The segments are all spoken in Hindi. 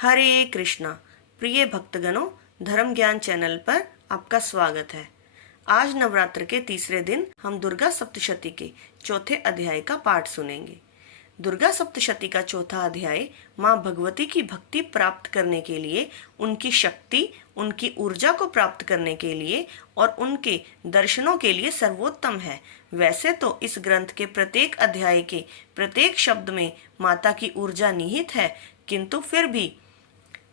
हरे कृष्णा। प्रिय भक्तगणों, धर्म ज्ञान चैनल पर आपका स्वागत है। आज नवरात्र के तीसरे दिन हम दुर्गा सप्तशती के चौथे अध्याय का पाठ सुनेंगे। दुर्गा सप्तशती का चौथा अध्याय माँ भगवती की भक्ति प्राप्त करने के लिए, उनकी शक्ति, उनकी ऊर्जा को प्राप्त करने के लिए और उनके दर्शनों के लिए सर्वोत्तम है। वैसे तो इस ग्रंथ के प्रत्येक अध्याय के प्रत्येक शब्द में माता की ऊर्जा निहित है, किंतु फिर भी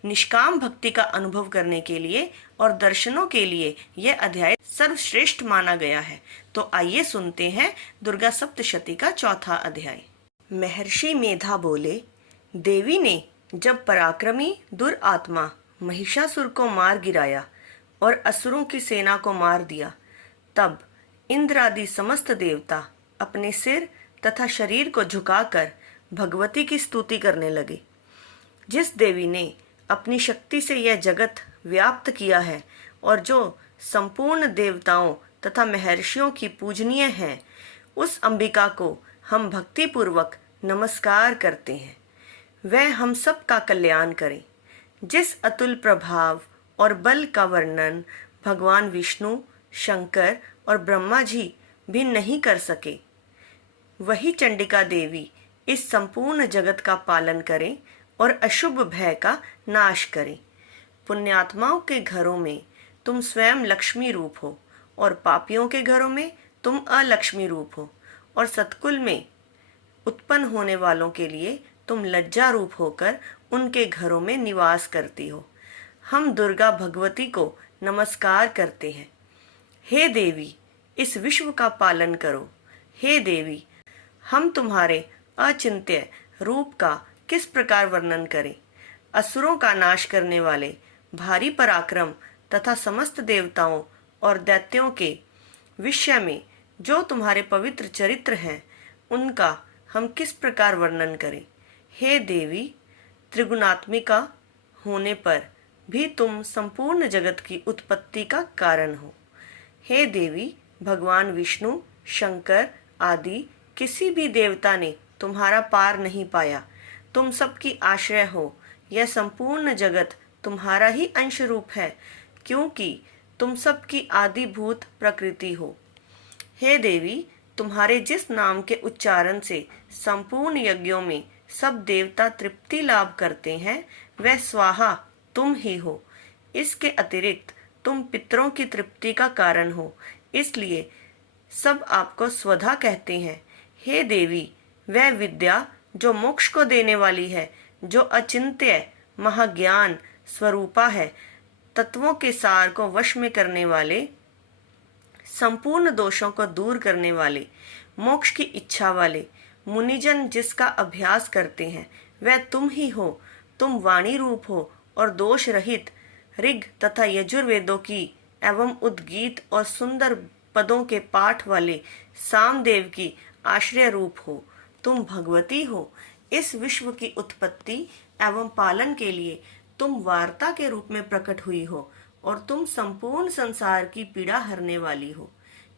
निष्काम भक्ति का अनुभव करने के लिए और दर्शनों के लिए यह अध्याय सर्वश्रेष्ठ माना गया है। तो आइए सुनते हैं दुर्गा सप्तशती का चौथा अध्याय। महर्षि मेधा बोले, देवी ने जब पराक्रमी दुरात्मा महिषासुर को मार गिराया और असुरों की सेना को मार दिया, तब इंद्र आदि समस्त देवता अपने सिर तथा शरीर को झुकाकर भगवती की स्तुति करने लगे। जिस देवी ने अपनी शक्ति से यह जगत व्याप्त किया है और जो संपूर्ण देवताओं तथा महर्षियों की पूजनीय है, उस अंबिका को हम भक्ति पूर्वक नमस्कार करते हैं। वह हम सब का कल्याण करे। जिस अतुल प्रभाव और बल का वर्णन भगवान विष्णु, शंकर और ब्रह्मा जी भी नहीं कर सके, वही चंडिका देवी इस संपूर्ण जगत का पालन करें और अशुभ भय का नाश करें। पुण्यात्माओं के घरों में तुम स्वयं लक्ष्मी रूप हो और पापियों के घरों में तुम अलक्ष्मी रूप हो, और सतकुल में उत्पन्न होने वालों के लिए तुम लज्जा रूप होकर उनके घरों में निवास करती हो। हम दुर्गा भगवती को नमस्कार करते हैं। हे देवी, इस विश्व का पालन करो। हे देवी, हम तुम्हारे अचिंत्य रूप का किस प्रकार वर्णन करें। असुरों का नाश करने वाले भारी पराक्रम तथा समस्त देवताओं और दैत्यों के विषय में जो तुम्हारे पवित्र चरित्र हैं, उनका हम किस प्रकार वर्णन करें। हे देवी, त्रिगुणात्मिका होने पर भी तुम संपूर्ण जगत की उत्पत्ति का कारण हो। हे देवी, भगवान विष्णु, शंकर आदि किसी भी देवता ने तुम्हारा पार नहीं पाया। तुम सबकी आश्रय हो। यह संपूर्ण जगत तुम्हारा ही अंश रूप है, क्योंकि तुम सबकी आदिभूत प्रकृति हो। हे देवी, तुम्हारे जिस नाम के उच्चारण से संपूर्ण यज्ञों में सब देवता तृप्ति लाभ करते हैं, वह स्वाहा तुम ही हो। इसके अतिरिक्त तुम पितरों की तृप्ति का कारण हो, इसलिए सब आपको स्वधा कहते हैं। हे देवी, वह विद्या जो मोक्ष को देने वाली है, जो अचिंत्य महाज्ञान स्वरूपा है, तत्वों के सार को वश में करने वाले, संपूर्ण दोषों को दूर करने वाले, मोक्ष की इच्छा वाले मुनिजन जिसका अभ्यास करते हैं, वह तुम ही हो। तुम वाणी रूप हो और दोष रहित ऋग तथा यजुर्वेदों की एवं उद्गीत और सुंदर पदों के पाठ वाले सामदेव की आश्रय रूप हो। तुम भगवती हो। इस विश्व की उत्पत्ति एवं पालन के लिए तुम वार्ता के रूप में प्रकट हुई हो और तुम संपूर्ण संसार की पीड़ा हरने वाली हो।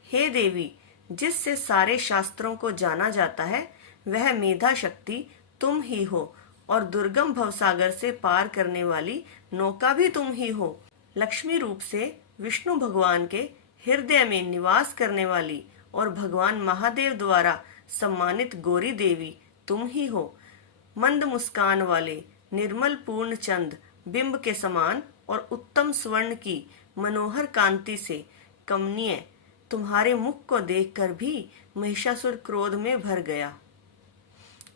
हे देवी, जिससे सारे शास्त्रों को जाना जाता है, वह मेधा शक्ति तुम ही हो, और दुर्गम भवसागर से पार करने वाली नौका भी तुम ही हो। लक्ष्मी रूप से विष्णु भगवान के हृदय में निवास करने वाली और भगवान महादेव द्वारा सम्मानित गौरी देवी तुम ही हो। मंद मुस्कान वाले निर्मल पूर्ण चंद बिंब के समान और उत्तम स्वर्ण की मनोहर कांति से कमनीय तुम्हारे मुख को देखकर भी महिषासुर क्रोध में भर गया।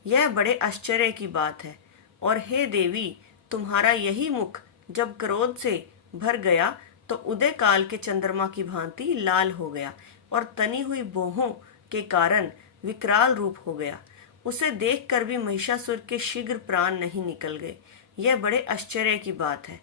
यह बड़े आश्चर्य की बात है। और हे देवी, तुम्हारा यही मुख जब क्रोध से भर गया तो उदय काल के चंद्रमा की भांति लाल हो गया और तनी हुई भौहों के कारण विकराल रूप हो गया। उसे देखकर भी महिषासुर के शीघ्र प्राण नहीं निकल गए। यह बड़े आश्चर्य की बात है।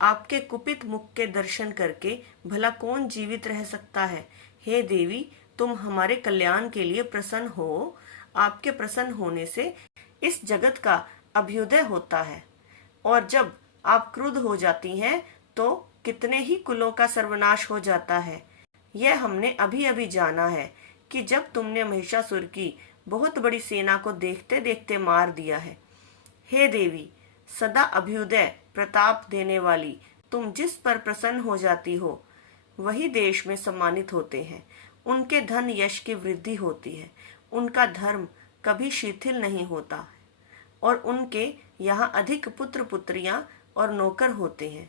आपके कुपित मुख के दर्शन करके भला कौन जीवित रह सकता है। हे देवी, तुम हमारे कल्याण के लिए प्रसन्न हो। आपके प्रसन्न होने से इस जगत का अभ्युदय होता है, और जब आप क्रुद्ध हो जाती हैं तो कितने ही कुलों का सर्वनाश हो जाता है। यह हमने अभी अभी जाना है कि जब तुमने महिषासुर की बहुत बड़ी सेना को देखते देखते मार दिया है। हे देवी, सदा अभ्युदय प्रताप देने वाली तुम जिस पर प्रसन्न हो जाती हो वही देश में सम्मानित होते हैं। उनके धन यश की वृद्धि होती है, उनका धर्म कभी शिथिल नहीं होता और उनके यहाँ अधिक पुत्र पुत्रियां और नौकर होते हैं।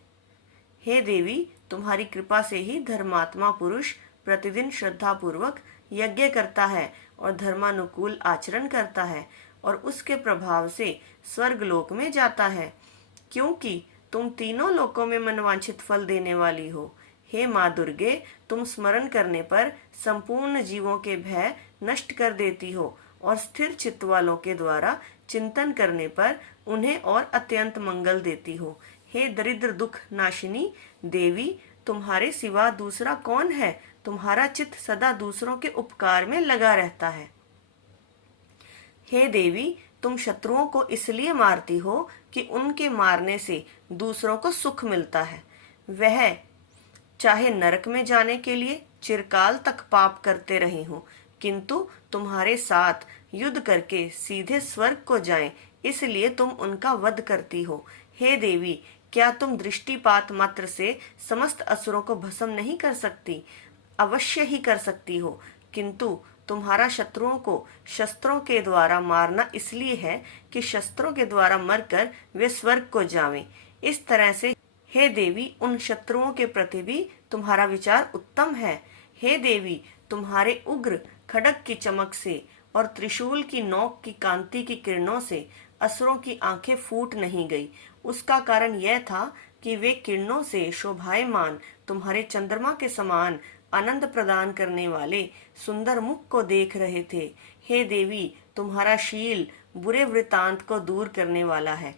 हे देवी, तुम्हारी कृपा से ही धर्मात्मा पुरुष प्रतिदिन श्रद्धा पूर्वक यज्ञ करता है और धर्मानुकूल आचरण करता है और उसके प्रभाव से स्वर्ग लोक में जाता है, क्योंकि तुम तीनों लोकों में मनवांछित फल देने वाली हो। हे माँ दुर्गे, तुम स्मरण करने पर संपूर्ण जीवों के भय नष्ट कर देती हो और स्थिर चित्त वालों के द्वारा चिंतन करने पर उन्हें और अत्यंत मंगल देती हो। हे दरिद्र दुख नाशिनी देवी, तुम्हारे सिवा दूसरा कौन है? तुम्हारा चित्त सदा दूसरों के उपकार में लगा रहता है। हे देवी, तुम शत्रुओं को इसलिए मारती हो कि उनके मारने से दूसरों को सुख मिलता है। वह चाहे नरक में जाने के लिए चिरकाल तक पाप करते रहे हो, किंतु तुम्हारे साथ युद्ध करके सीधे स्वर्ग को जाएं, इसलिए तुम उनका वध करती हो। हे देवी, क्या तुम दृष्टिपात मात्र से समस्त असुरों को भस्म नहीं कर सकती? अवश्य ही कर सकती हो, किंतु तुम्हारा शत्रुओं को शस्त्रों के द्वारा मारना इसलिए है कि शस्त्रों के द्वारा मरकर वे स्वर्ग को जावें। इस तरह से हे देवी, उन शत्रुओं के प्रति भी तुम्हारा विचार उत्तम है। हे देवी, तुम्हारे उग्र खड्ग की चमक से और त्रिशूल की नोक की कांति की किरणों से असुरों की आंखें फूट नहीं गई। उसका कारण यह था कि वे किरणों से शोभायमान तुम्हारे चंद्रमा के समान आनंद प्रदान करने वाले सुंदर मुख को देख रहे थे। हे देवी, तुम्हारा शील बुरे वृतांत को दूर करने वाला है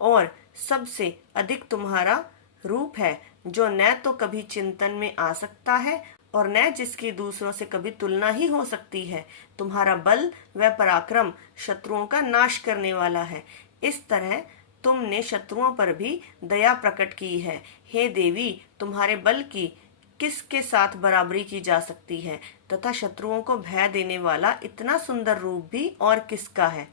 और सबसे अधिक तुम्हारा रूप है, जो न तो कभी चिंतन में आ सकता है और न जिसकी दूसरों से कभी तुलना ही हो सकती है। तुम्हारा बल व पराक्रम शत्रुओं का नाश करने वाला है। इस तरह तुमने शत्रुओं पर भी दया प्रकट की है। हे देवी, तुम्हारे बल की किसके साथ बराबरी की जा सकती है तथा शत्रुओं को भय देने वाला इतना सुंदर रूप भी और किसका है?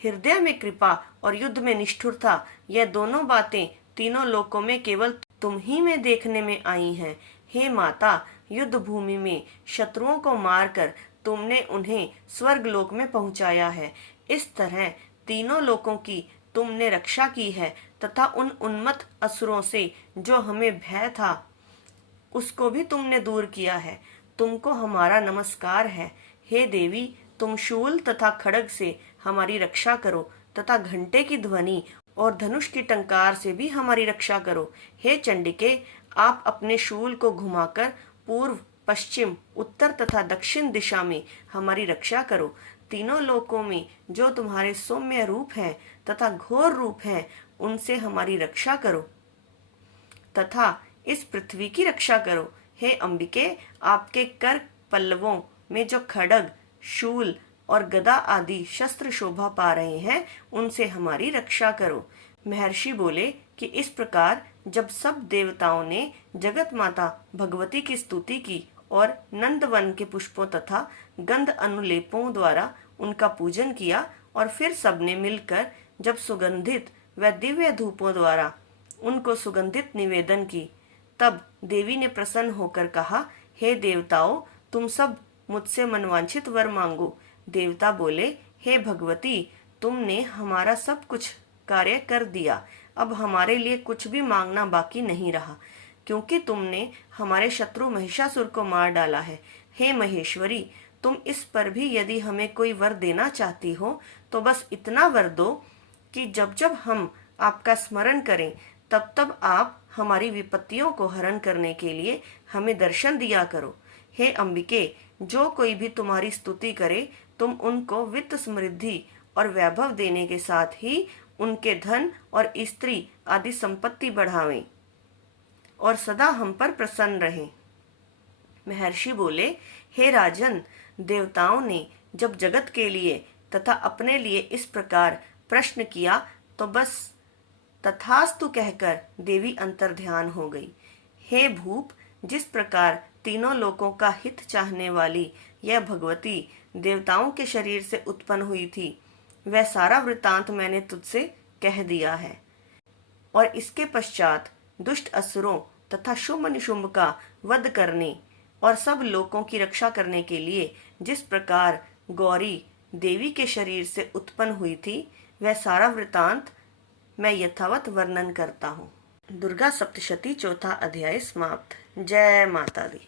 हृदय में कृपा और युद्ध में निष्ठुरता, यह दोनों बातें तीनों लोकों में केवल तुम ही में देखने में आई हैं। हे माता, युद्ध भूमि में शत्रुओं को मारकर तुमने उन्हें स्वर्ग लोक में पहुंचाया है। इस तरह तीनों लोकों की तुमने रक्षा की है तथा उन उन्मत्त असुरों से जो हमें भय था उसको भी तुमने दूर किया है। तुमको हमारा नमस्कार है। हे देवी, तुम शूल तथा खड्ग से हमारी रक्षा करो तथा घंटे की ध्वनि और धनुष की टंकार से भी हमारी रक्षा करो। हे चंडिके, आप अपने शूल को घुमाकर पूर्व, पश्चिम, उत्तर तथा दक्षिण दिशा में हमारी रक्षा करो। तीनों लोकों में जो तुम्हारे सौम्य रूप हैं तथा घोर रूप हैं, उनसे हमारी रक्षा करो तथा इस पृथ्वी की रक्षा करो। हे अंबिके, आपके कर पल्लवों में जो खड्ग, शूल और गदा आदि शस्त्र शोभा पा रहे हैं, उनसे हमारी रक्षा करो। महर्षि बोले कि इस प्रकार जब सब देवताओं ने जगत माता भगवती की स्तुति की और नंदवन के पुष्पों तथा गंध अनुलेपों द्वारा उनका पूजन किया और फिर सबने मिलकर जब सुगंधित व दिव्य धूपों द्वारा उनको सुगंधित निवेदन की, तब देवी ने प्रसन्न होकर कहा, हे देवताओं, तुम सब मुझसे मनवांछित वर मांगो। देवता बोले, हे भगवती, तुमने हमारा सब कुछ कार्य कर दिया, अब हमारे लिए कुछ भी मांगना बाकी नहीं रहा, क्योंकि तुमने हमारे शत्रु महिषासुर को मार डाला है। हे महेश्वरी, तुम इस पर भी यदि हमें कोई वर देना चाहती हो तो बस इतना वर दो कि जब जब हम आपका स्मरण करें तब तब आप हमारी विपत्तियों को हरण करने के लिए हमें दर्शन दिया करो। हे अंबिके, जो कोई भी तुम्हारी स्तुति करे, तुम उनको वित्त समृद्धि और वैभव देने के साथ ही उनके धन और स्त्री आदि संपत्ति बढ़ावें और सदा हम पर प्रसन्न रहें। महर्षि बोले, हे राजन, देवताओं ने जब जगत के लिए तथा अपने लिए इस प्रकार प्रश्न किया तो बस तथास्तु कहकर देवी अंतर्ध्यान हो गई। हे भूप, जिस प्रकार तीनों लोकों का हित चाहने वाली यह भगवती देवताओं के शरीर से उत्पन्न हुई थी, वह सारा वृतांत मैंने तुझसे कह दिया है। और इसके पश्चात दुष्ट असुरों तथा शुंभ निशुंभ का वध करने और सब लोकों की रक्षा करने के लिए जिस प्रकार गौरी देवी के शरीर से उत्पन्न हुई थी, वह सारा वृतांत मैं यथावत वर्णन करता हूँ। दुर्गा सप्तशती चौथा अध्याय समाप्त। जय माता दी।